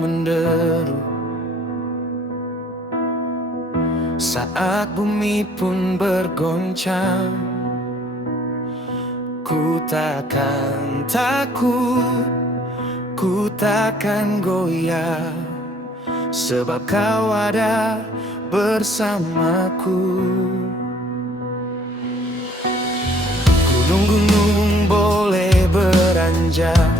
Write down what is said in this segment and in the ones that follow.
menderu, saat bumi pun bergoncang. Ku takkan takut, ku takkan goyah, sebab kau ada bersamaku. Gunung-gunung boleh beranjak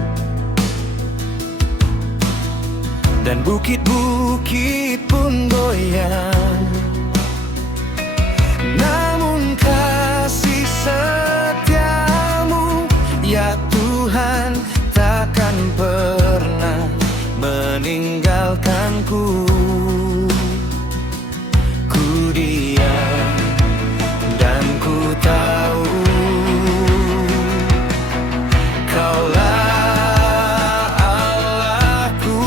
dan bukit-bukit pun goyang, namun kasih setiamu, ya Tuhan, takkan pernah meninggalkanku. Ku diam dan ku tahu Kaulah Allahku.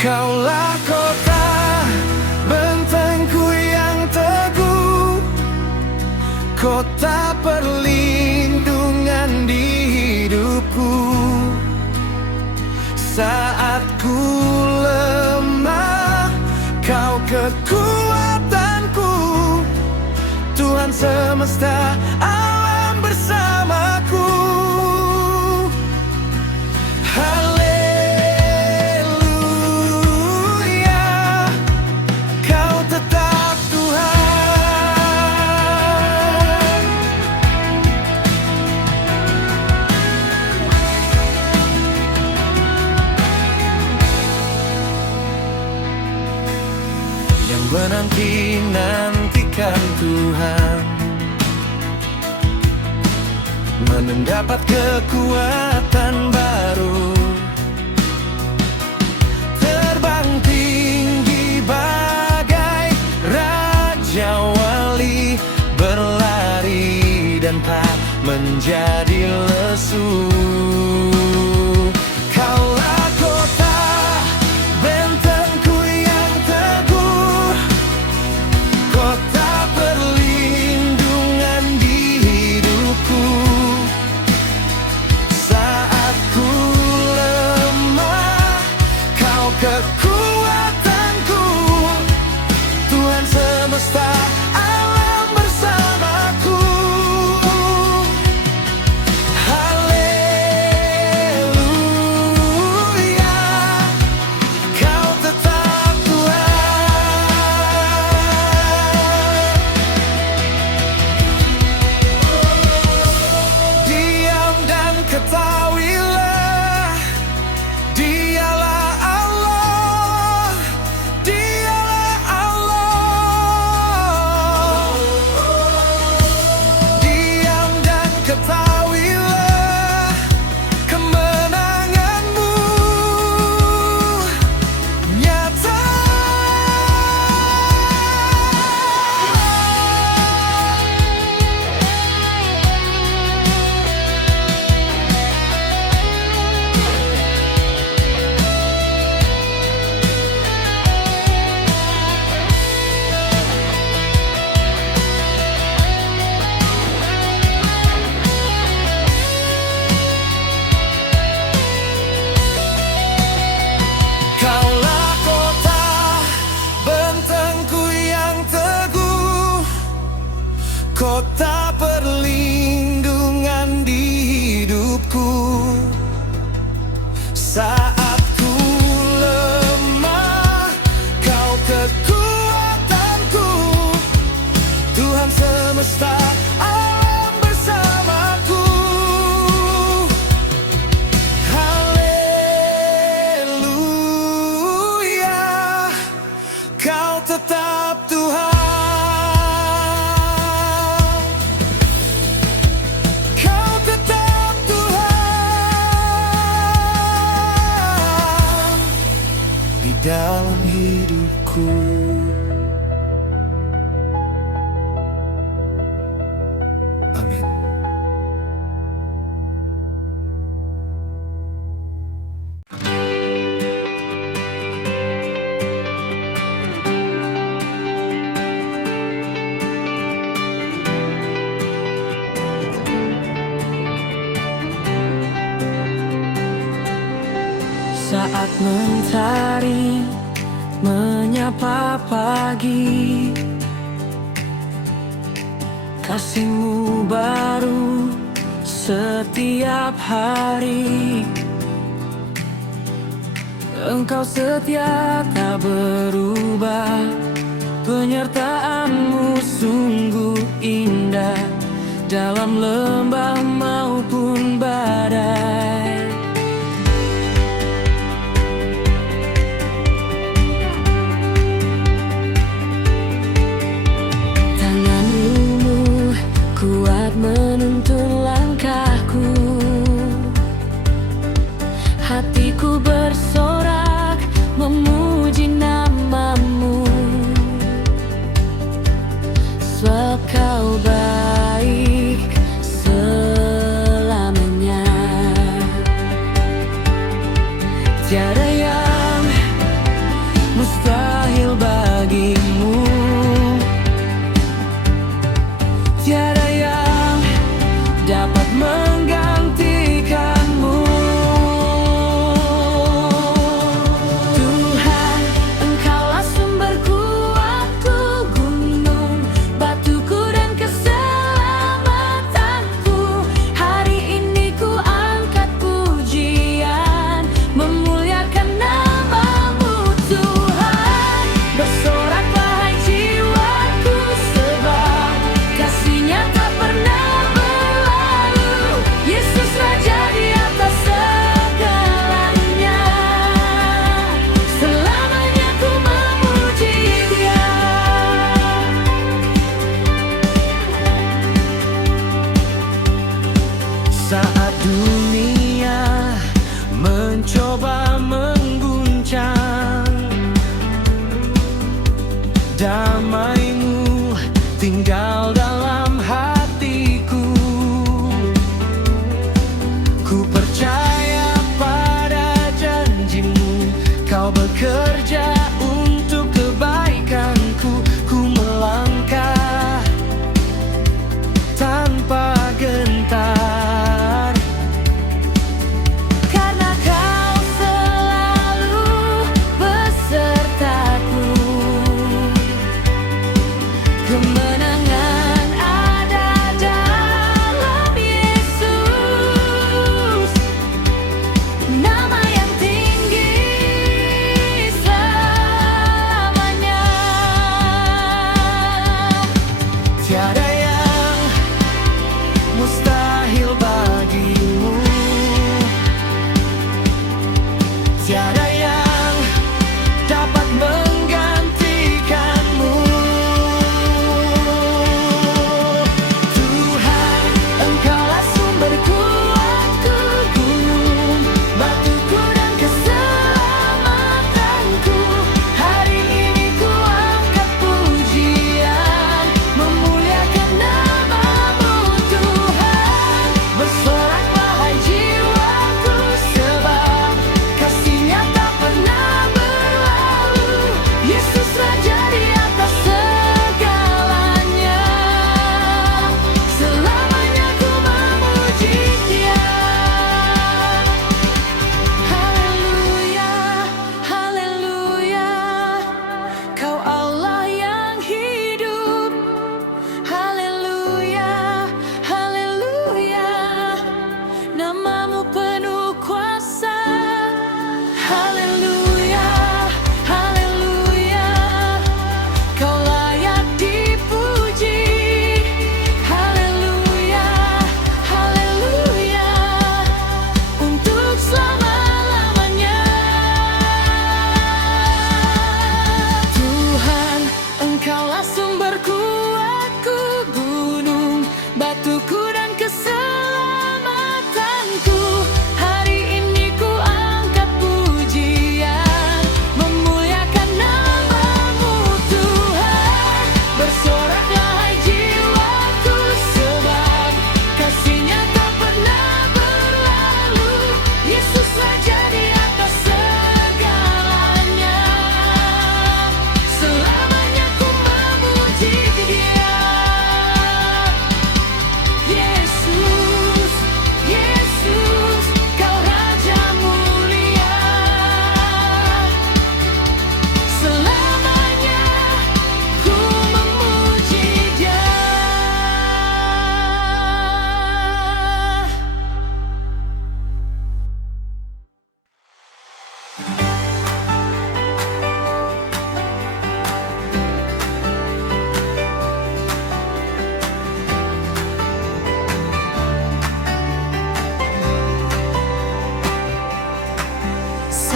Kaulah kota bentengku yang teguh, kota perlindungan di hidupku. Saat ku lemah, kau kekuatanku, Tuhan semesta alam bersamaku. Haleluya, kau tetap Tuhan. Yang menanti-nantikan Tuhan mendapat kekuatan baru, terbang tinggi bagai Raja Wali, berlari dan tak menjadi lesu. Kaulah kota bentengku yang teguh, kota perlindungan di hidupku. Saat ku lemah, kau kekuatanku, Tuhan semesta alam bersamaku. Haleluya, Saat mentari menyapa pagi, kasih-Mu baru setiap hari. Engkau setia tak berubah, penyertaan-Mu sungguh indah dalam lembah maupun badai. Tangan-Mu kuat menuntun langkahku, hatiku bersorak memuji nama-Mu, sebab Kau baik selamanya. Tiada yang mustahil bagi-Mu, tiada yang dapat menggantikan-Mu. Tuhan, Engkaulah sumber kuatku, gunung, batuku dan keselamatanku. Hari ini ku angkat pujian, memuliakan nama-Mu. Tuhan, bersoraklah hai jiwaku, sebab kasih-Nya tak pernah berlalu. Yesus Raja di atas segalanya, selamanya ku memuji Dia. Saat dunia mencoba mengguncang, damai-Mu tinggal dalam hatiku. Ku percaya pada janji-Mu, Kau bekerja untuk kebaikanku. Ku melangkah tanpa gentar, karena Kau selalu besertaku. Kemenangan ada dalam Yesus, nama yang tinggi selamanya. Tiada yang mustahil bagi-Mu, tiada yang dapat menggantikan-Mu. Tuhan, Engkaulah sumber kuatku, gunung, batuku dan keselamatanku. Hari ini ku angkat pujian, memuliakan nama-Mu. Tuhan, bersoraklah hai jiwaku, sebab kasih-Nya tak pernah berlalu. Yesus Raja di atas segalanya, selamanya ku memuji Dia. Haleluya, haleluya, Kau Allah yang hidup. Haleluya, haleluya, nama-Mu penuh kuasa. Haleluya, haleluya, Kau layak dipuji. Haleluya, haleluya, untuk selama-lamanya. Tuhan, Engkaulah sumber kuatku, gunung, batuku dan keselamatanku.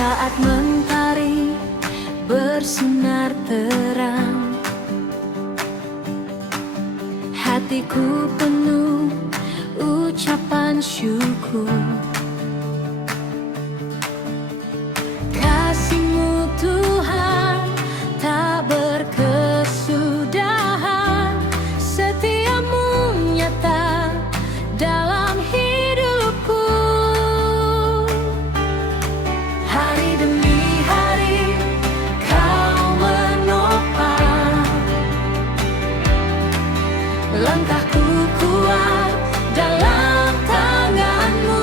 Saat mentari bersinar terang, hatiku penuh ucapan syukur. Kasih-Mu Tuhan tak berkesudahan, setia-Mu nyata dalam hidupku. Hari demi hari Kau menopang langkahku, kuat dalam tangan-Mu.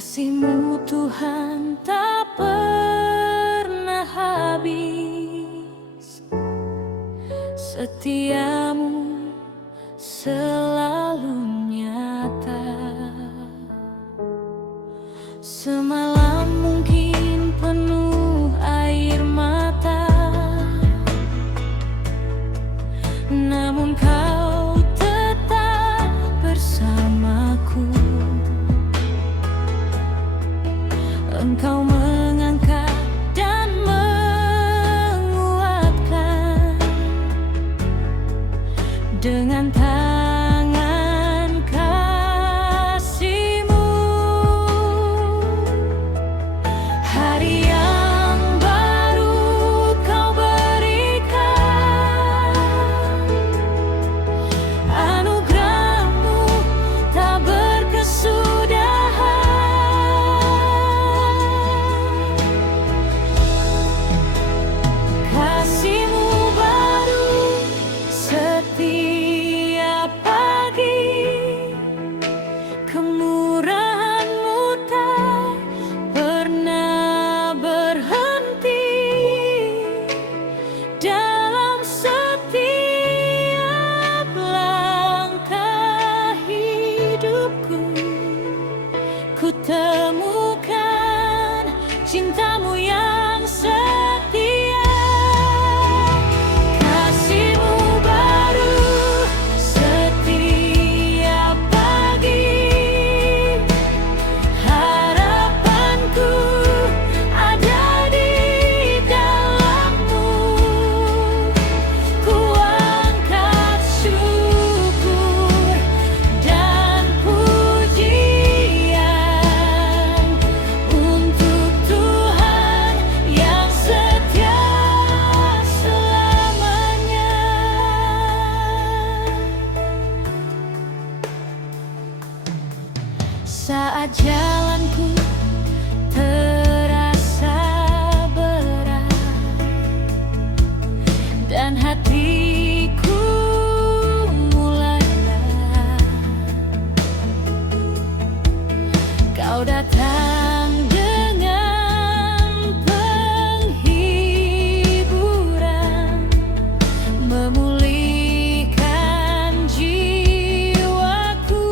Kasih-Mu Tuhan tak pernah habis, setia-Mu selalu nyata. Semalam mungkin penuh air mata, namun Kau tetap bersamaku. Engkau mengangkat dan menguatkan dengan tangan kasih-Mu. Hari yang baru Kau berikan, anugerah-Mu tak berkesudahan. Kasih-Mu baru setiap pagi, kemurahan-Mu tak pernah berhenti dalam setiap langkah hidupku. Ku temukan cinta-Mu yang setia. Kasih-Mu baru setiap pagi, harapanku ada di dalam-Mu. Ku angkat syukur dan pujian untuk Tuhan yang setia selamanya. Saat jalanku terasa berat dan hatiku mulai lelah, Kau datang dengan penghiburan, memulihkan jiwaku.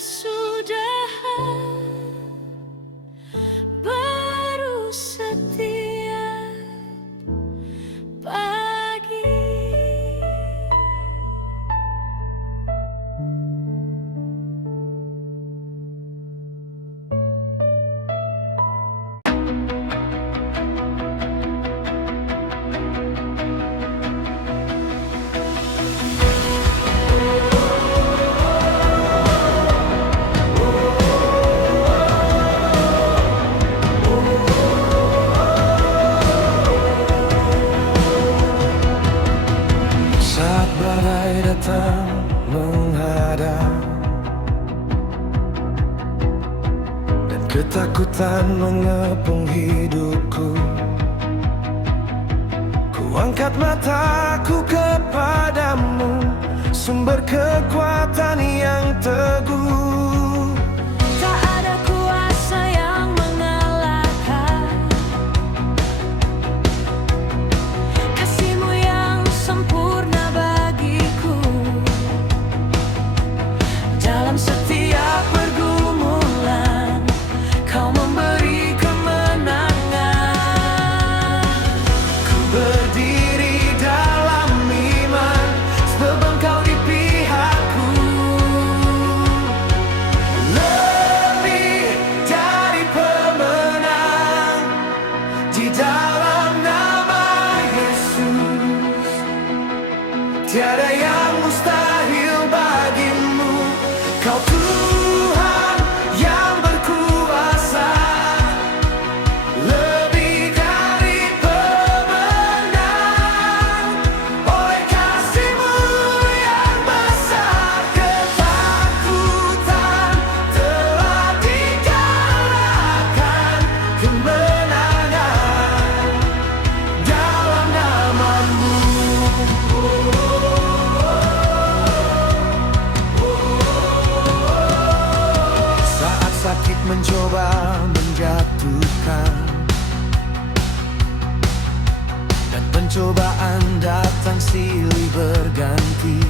kesudahan, baru setiap pagi. Saat badai datang menghadang dan ketakutan mengepung hidupku, ku angkat mataku kepadamu, sumber kekuatan yang teguh. Tak ada kuasa yang mengalahkan kasih-Mu yang sempurna bagiku. Dalam setiap pergumulan, Kau memberi kemenangan. Ku berdiri dalam iman, sebab Engkau di pihakku. Lebih dari pemenang, di dalam nama Yesus. Tiada yang mustahil bagimu. Kau Tuhan yang berkuasa, lebih dari pemenang. Oleh kasih-Mu yang besar, ketakutan telah dikalahkan. Kemenangan dalam nama-Mu. Saat sakit mencoba menjatuhkan dan pencobaan datang silih berganti,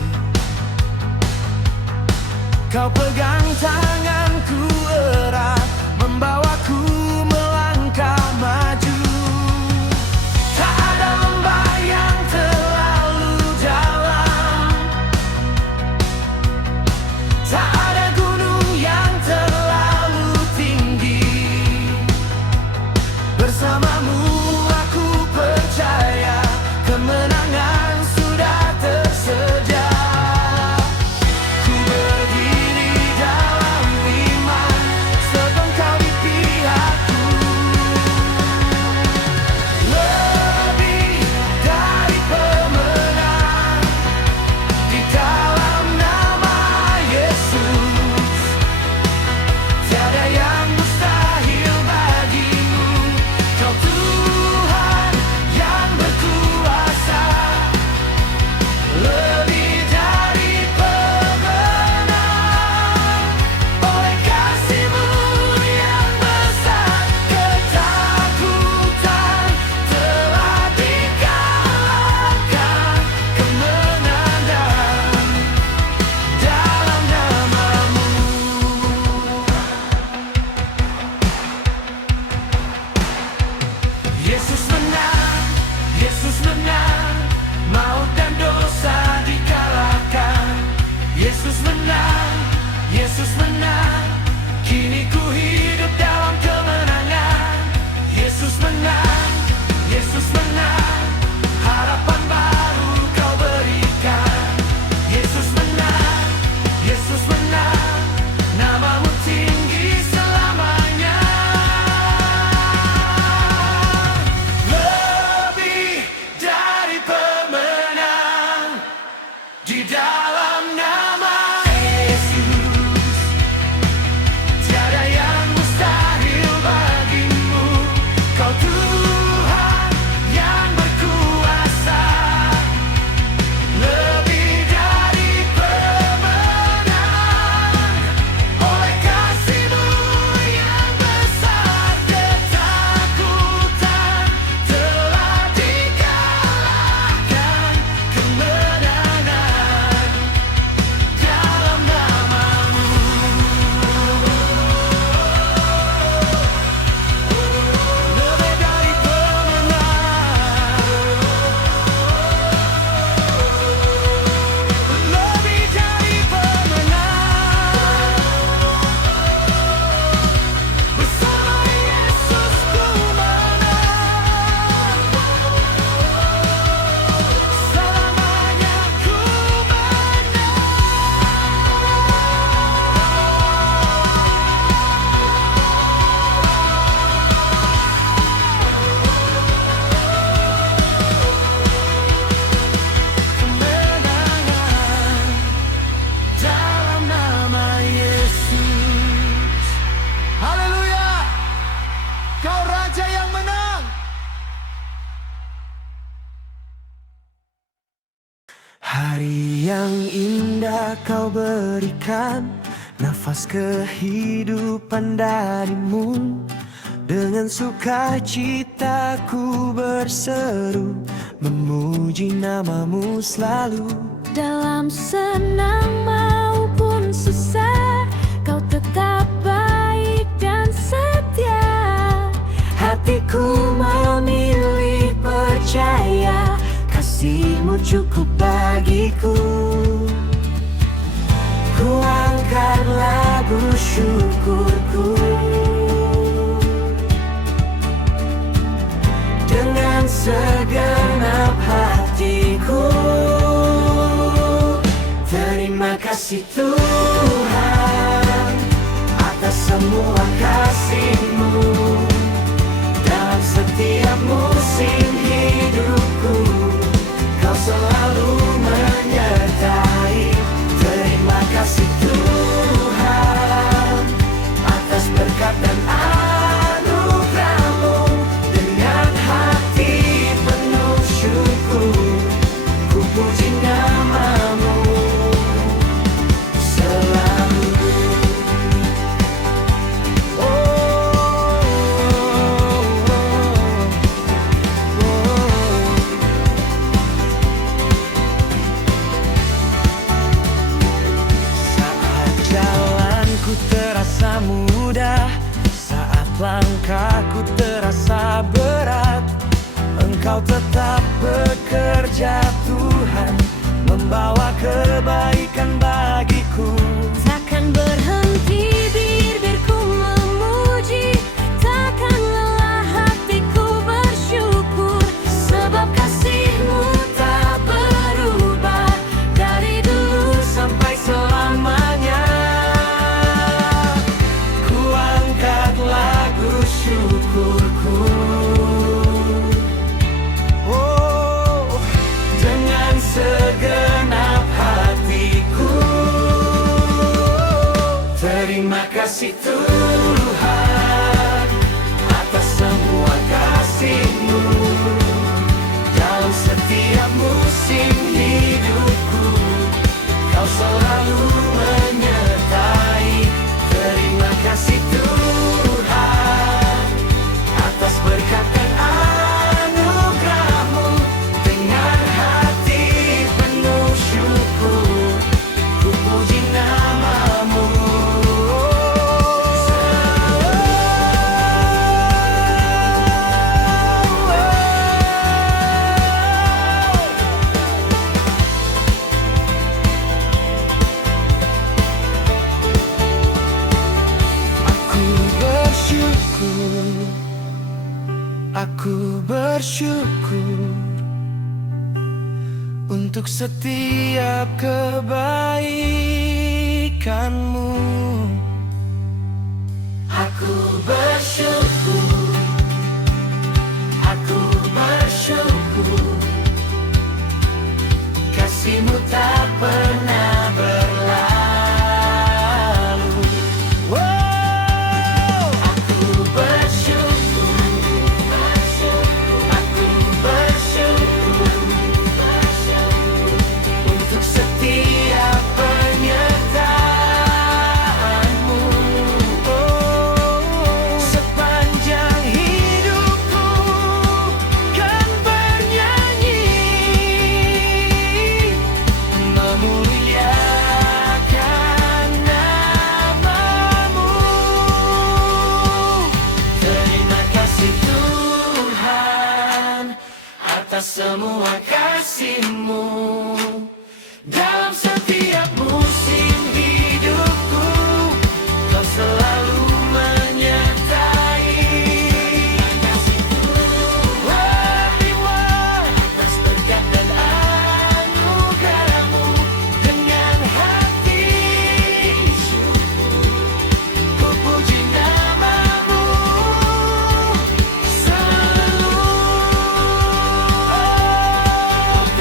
Kau pegang tanganku erat, membawaku melangkah maju. Tak ada lembah yang terlalu dalam, tak ada gunung yang terlalu tinggi. Bersama-Mu aku percaya, kemenangan sudah tersedia. Ku berdiri dalam iman, sebab Engkau di pihakku. Lebih dari pemenang, di dalam nama Yesus. Tiada yang mustahil bagimu. Kau Tuhan yang berkuasa, lebih dari pemenang. Oleh kasih-Mu yang besar, ketakutan telah dikalahkan. Kemenangan dalam nama-Mu. Yesus menang, Yesus menang, maut dan dosa dikalahkan. Yesus menang, Yesus menang, kini ku hidup dalam kemenangan. Yesus menang, Yesus menang, harapan baru Kau berikan. Yesus menang, Yesus menang, nama-Mu tinggi selamanya. Lebih dari pemenang, di dalam nama Yesus. Tiada yang mustahil bagimu. Kau Tuhan yang berkuasa, kau berikan nafas kehidupan darimu. Dengan sukacita ku berseru, memuji namamu selalu. Dalam senang maupun susah, kau tetap baik dan setia. Hatiku memilih percaya, kasih-Mu cukup bagiku. Ku angkat lagu syukurku dengan segenap hatiku. Terima kasih Tuhan atas semua kasih-Mu. Dalam setiap musim hidupku, Kau selalu menyertai. Terima kasih Tuhan atas berkat dan anugerah-Mu. Dengan hati penuh syukur, ku puji namamu selalu. Saat jalanku terasa mudah, saat langkahku terasa berat, Engkau tetap bekerja Tuhan, membawa kebaikan bagiku. Takkan berhenti bibirku memuji, takkan lelah hatiku bersyukur. Sebab kasih-Mu tak berubah, dari dulu Sampai selamanya ku angkat lagu syukurku. Oh, dengan segenap hatiku. Terima kasih Tuhan atas semua kasih-Mu. Dalam setiap musim hidupku, Kau selalu menyertai. Terima kasih Tuhan atas berkat dan anugerah-Mu. Dengan hati penuh syukur, ku puji namamu Aku bersyukur untuk setiap kebaikan-Mu. Aku bersyukur, aku bersyukur, kasih-Mu tak pernah berlalu. Wow, aku bersyukur, aku bersyukur untuk setiap penyertaan-Mu. Sepanjang hidupku kan bernyanyi, memuliakan namamu. Terima kasih Tuhan atas semua kasih-Mu. Dalam setiap musim hidupku, Kau selalu menyertai. Tuhan atas berkat dan anugerah-Mu. Dengan hati syukur, ku puji namamu selalu.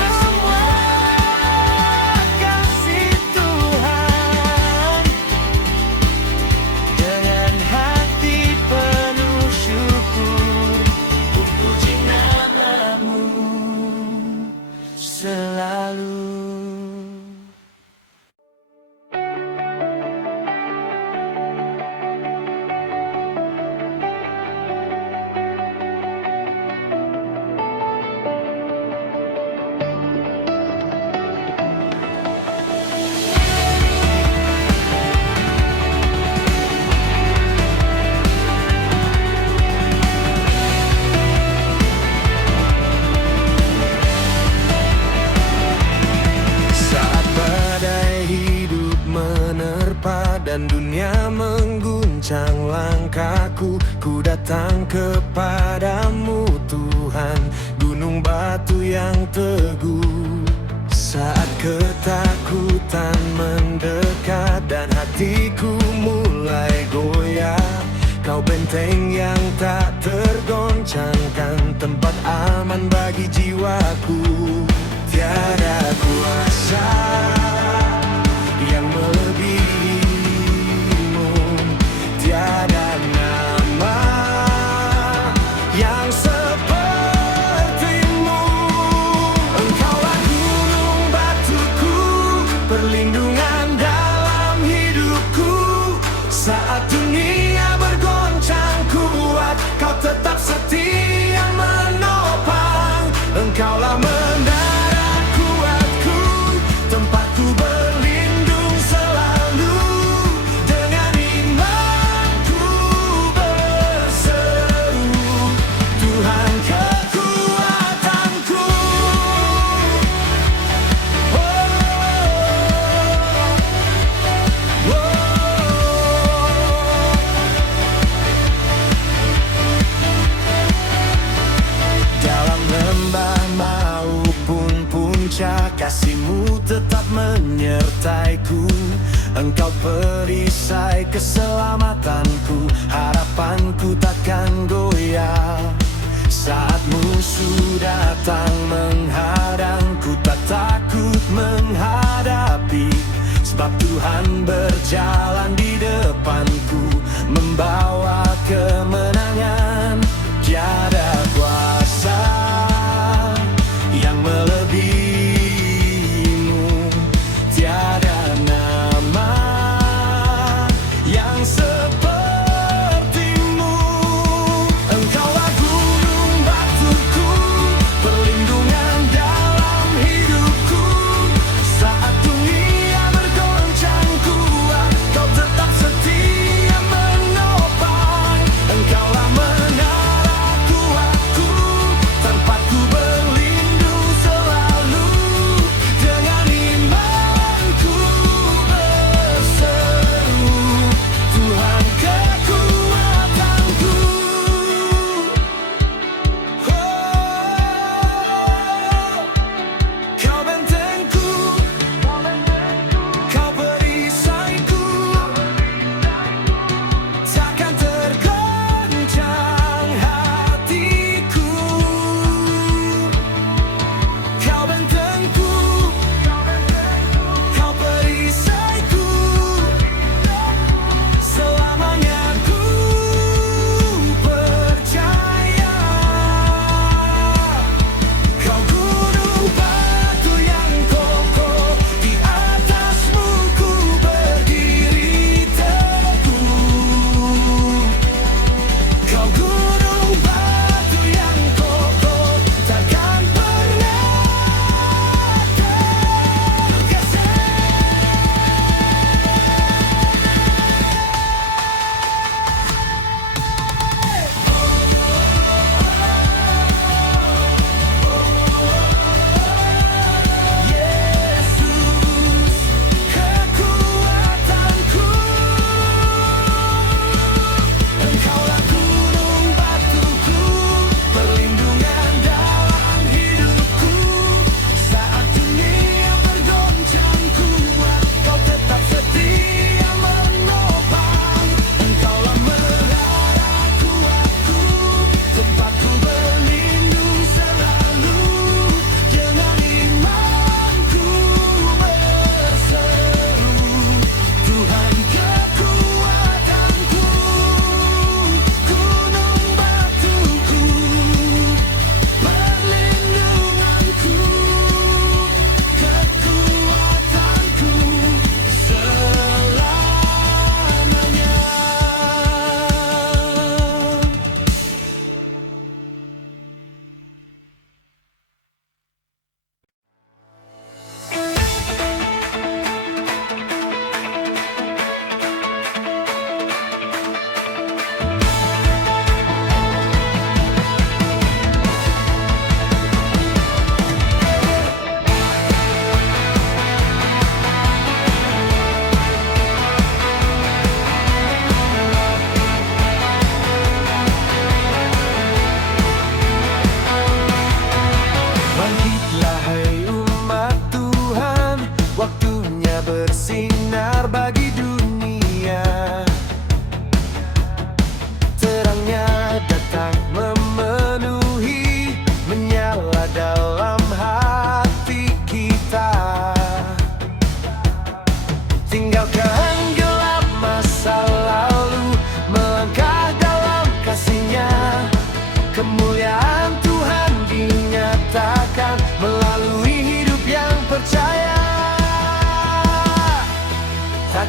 Semua lukaku, ku datang kepadamu Tuhan, gunung batu yang teguh. Saat ketakutan mendekat dan hatiku mulai goyah, kau benteng yang tak tergoncangkan, tempat aman bagi jiwaku. Tiada kuasa yang melebihimu, tiada nama yang sepertimu. Engkaulah gunung batuku, perlindungan dalam hidupku. Saat dunia bergoncang kuat, kau tetap setia menopang. Engkaulah menara kuatku, tempatku berlindung selalu. Dengan imanku berseru, Tuhan kekuatanku. Dalam lembah maupun puncak, kasih-Mu tetap menyertaiku. Engkau perisai keselamatanku, harapanku takkan goyah. Saat musuh datang menghadangku, tak takut menghadapi, sebab Tuhan berjalan di depanku, membawa kemenangan. Tiada kuasa yang melebihimu, tiada nama yang sepertimu. Engkaulah gunung batuku, perlindungan dalam hidupku. Saat dunia bergoncang kuat, kau tetap setia menopang. Engkaulah menara kuatku, tempatku berlindung selalu. Dengan imanku berseru, Tuhan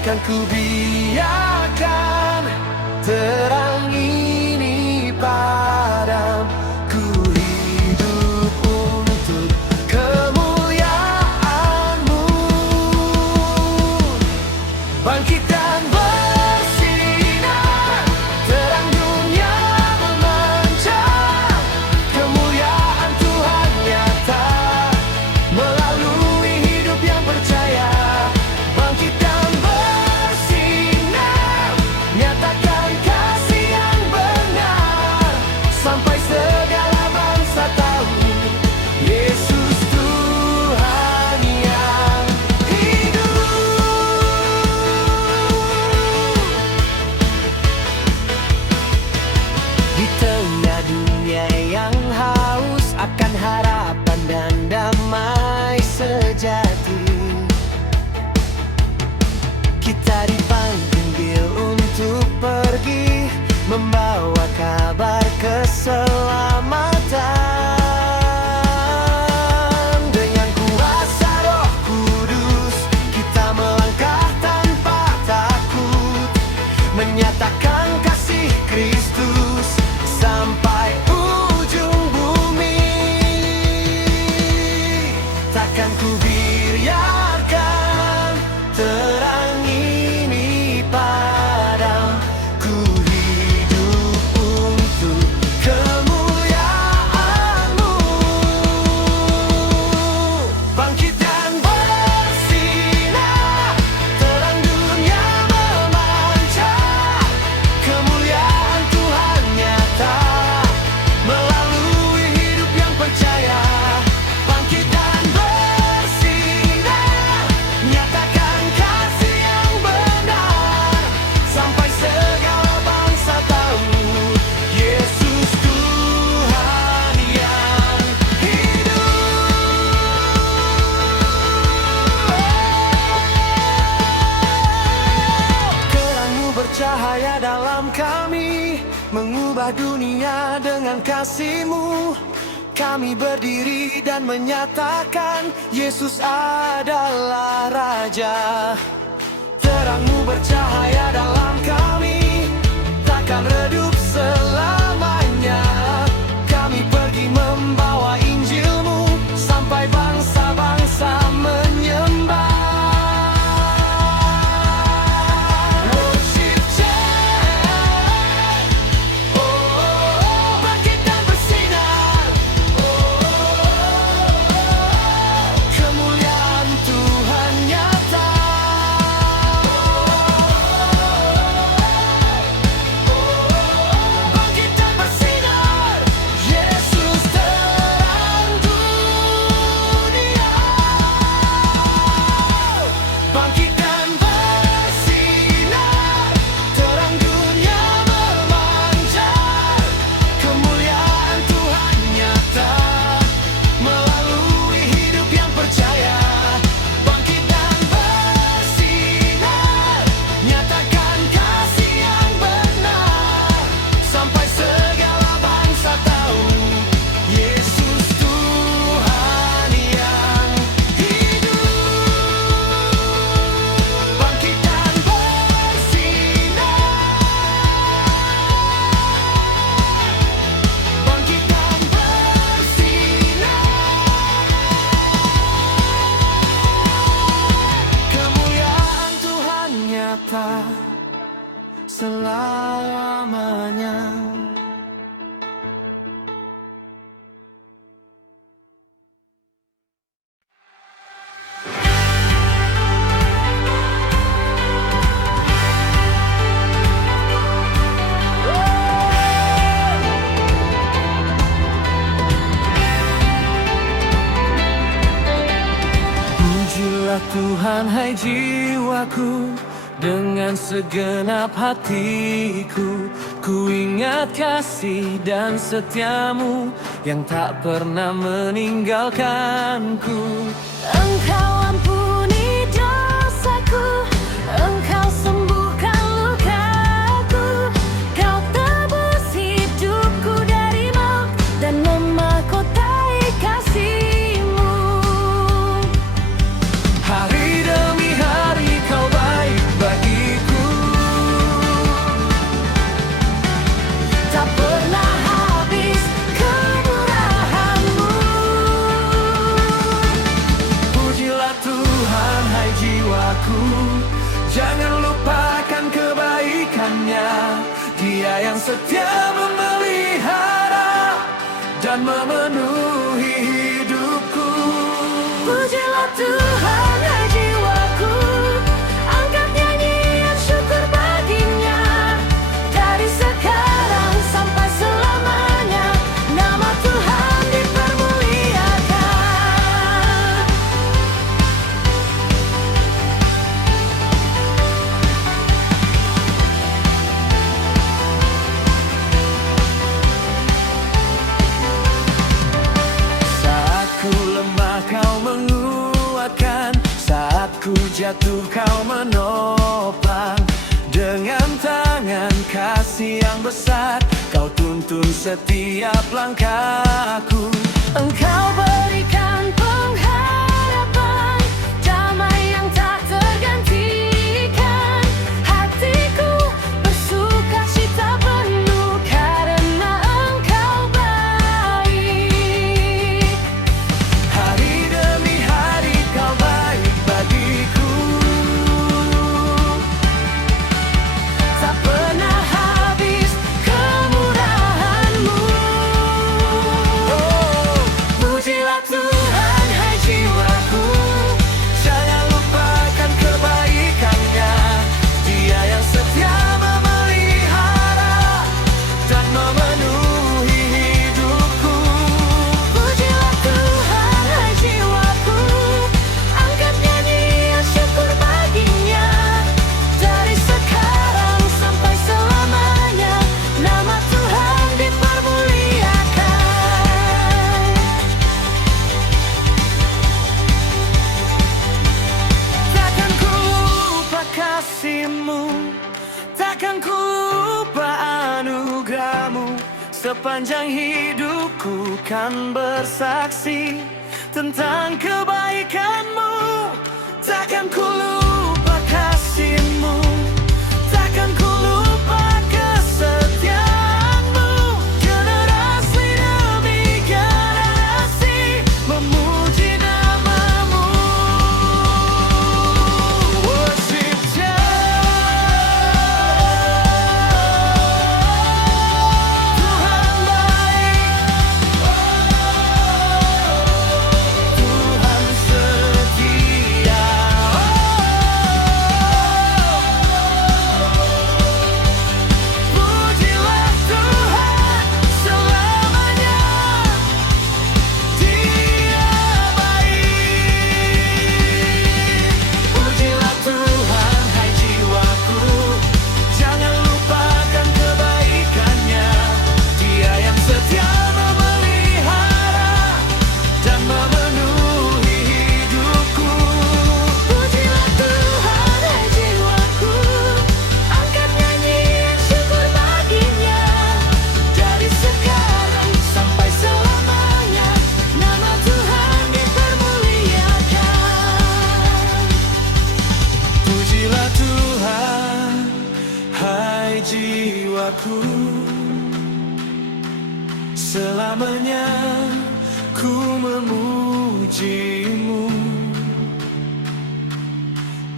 Takkan ku biarkan terang ini padam. Ku hidup untuk kemuliaan-Mu. Bangkit dan bersinar, terang dunia memancar. Kemuliaan Tuhan nyata melalui hidup yang percaya. Bangkit dan bersinar, nyatakan kasih yang benar, sampai segala bangsa tahu Yesus Tuhan yang hidup. Di tengah dunia yang haus akan harapan dan damai sejati, kita dipanggil untuk pergi membawa kabar keselamatan. Dengan kuasa Roh Kudus kita melangkah tanpa takut, menyatakan kasih Kristus sampai ujung bumi. Takkan ku biarkan terang ini padam. Ku hidup untuk kemuliaan-Mu. Bangkit dan bersinar, terang dunia memancar. Kemuliaan Tuhan nyata melalui hidup yang percaya. Bangkit dan bersinar, nyatakan kasih yang benar, sampai segala bangsa tahu Yesus Tuhan yang hidup. Kerang-Mu bercahaya dalam kami, mengubah dunia dengan kasih-Mu. Kami berdiri dan menyatakan Yesus adalah Raja. Terang-Mu bercahaya dalam kami, takkan redup selamanya. Kami pergi membawa Injil-Mu, sampai bangsa-bangsa menyembah. Worship chant. Oh, bangkit dan bersinar. Kemuliaan Tuhan nyata. Bangkit dan bersinar, Yesus terang dunia. Bangkit dan bersinar, terang dunia memancar. Kemuliaan Tuhan nyata melalui hidup yang percaya. Bangkit dan bersinar, nyatakan kasih yang benar, sampai segala bangsa tahu Yesus Tuhan yang hidup. Bangkit dan bersinar, bangkit dan bersinar. Kemuliaan Tuhan nyata selamanya. Pujilah Tuhan hai jiwaku, dengan segenap hatiku. Ku ingat kasih dan setia-Mu yang tak pernah meninggalkanku. Engkau ampuni dosaku, Engkau sembuhkan lukaku, Kau tebus hidupku dari maut dan memahkotai kasih-Mu. Hari demi hari Kau baik bagi Dia yang setia memelihara dan memenuhi hidupku. Pujilah Tuhan, hai jiwaku, angkat nyanyian syukur baginya. Dari sekarang sampai selamanya, nama Tuhan dipermuliakan. Saat ku lemah kau menguatkan, saat ku jatuh kau menopang. Dengan tangan kasih yang besar, kau tuntun setiap langkahku. Engkau berikan pengharapan, damai yang tak tergantikan. Hatiku bersuka cita penuh karena Engkau baik. Hari demi hari kau baik bagiku. Tak pernah habis kemurahan-Mu. Oh, Pujilah Tuhan, hai jiwaku, jangan lupakan kebaikannya. Dia yang setia memelihara dan memenuhi hidupku. pujilah Tuhan, hai jiwaku, angkat nyanyian syukur baginya. Dari sekarang sampai selamanya, nama Tuhan dipermuliakan. Takkan ku lupa kasih-Mu, takkan ku lupa anugerah-Mu. Sepanjang hidupku kan bersaksi tentang kebaikan-Mu. Takkan ku lupa kasih-Mu, takkan ku lupa kesetiaan-Mu. Generasi demi generasi memuji nama-Mu. Worship Tuhan baik, Tuhan setia. Pujilah Tuhan selamanya, Dia baik. Pujilah Tuhan, hai jiwaku, jangan lupakan kebaikannya. Dia yang setia memelihara dan memenuhi hidupku. Pujilah Tuhan, hai jiwaku, angkat nyanyian syukur baginya. Dari sekarang sampai selamanya, nama Tuhan dipermuliakan. Pujilah Tuhan, hai jiwaku, selamanya ku memuji-Mu.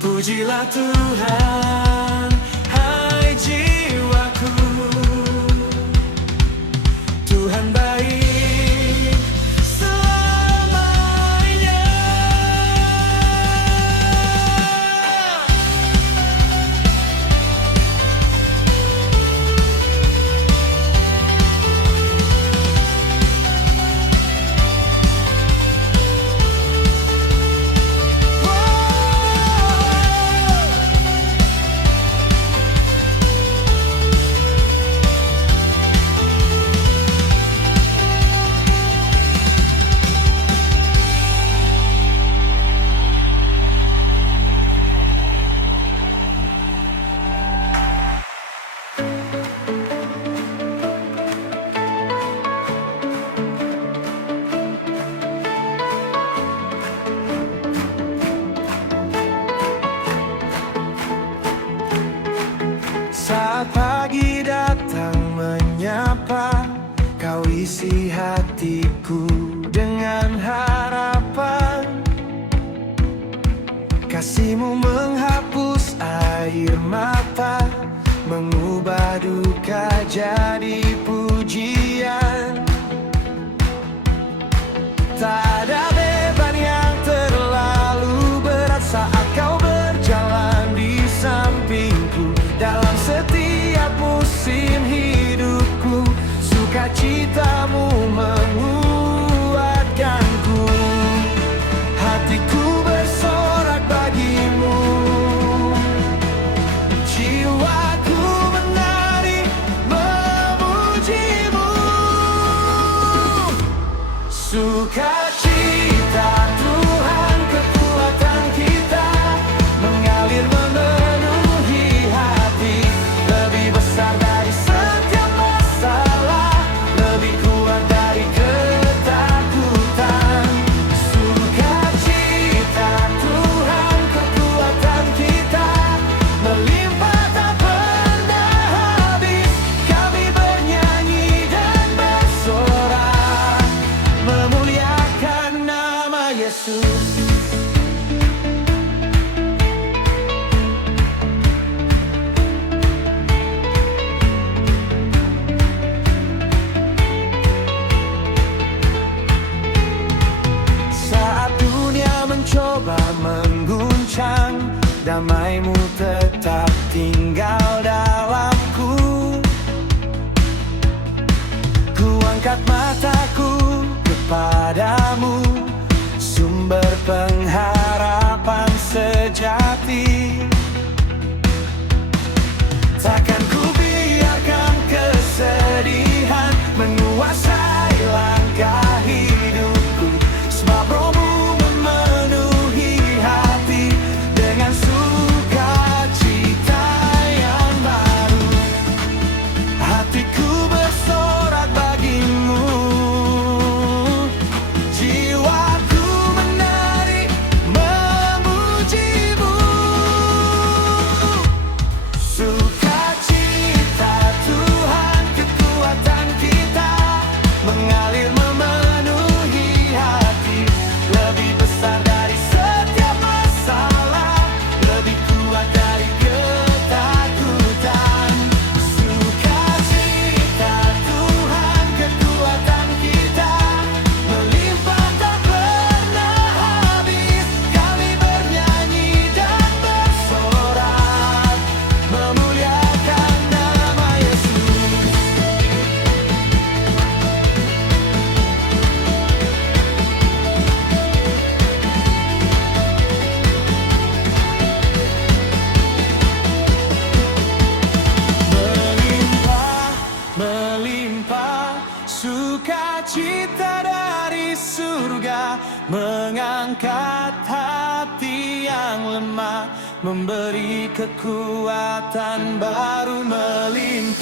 Pujilah Tuhan, hai jiwaku, Tuhan baik selamanya. Saat pagi datang menyapa, kau isi hatiku dengan harapan. Kasih-Mu menghapus air mata, mengubah duka jadi pujian. Tak ada beban yang terlalu berat saat kau berjalan di sampingku. Dalam setiap musim hidupku, sukacitamu menguatkanku. Hatiku bersorak bagimu, jiwaku menari memujimu. Sukacita Tuhan kekuatan kita, mengalir memenuhi hati. Lebih besar dari setiap masalah, lebih kuat dari ketakutan. Sukacita Tuhan kekuatan kita, melimpah tak pernah habis. Kami bernyanyi dan bersorak, memuliakan nama Yesus. Saat dunia mencoba mengguncang, damai-Mu tetap tinggal dalamku. Ku angkat mataku kepadamu, sumber pengharapan sejati. Takkan ku biarkan kesedihan menguasai langkah hidupku, sebab Roh-Mu memenuhi hati dengan sukacita yang baru. Hatiku bersorak bagimu, jiwaku menari memujimu. Sukacita Tuhan kekuatan kita, mengalir memenuhi hati. Lebih besar dari setiap masalah, lebih kuat dari ketakutan. Sukacita Tuhan kekuatan kita, melimpah tak pernah habis. Kami bernyanyi dan bersorak, memuliakan nama Yesus. Melimpah, melimpah, sukacita dari surga, mengangkat hati yang lemah, memberi kekuatan baru. Melimpah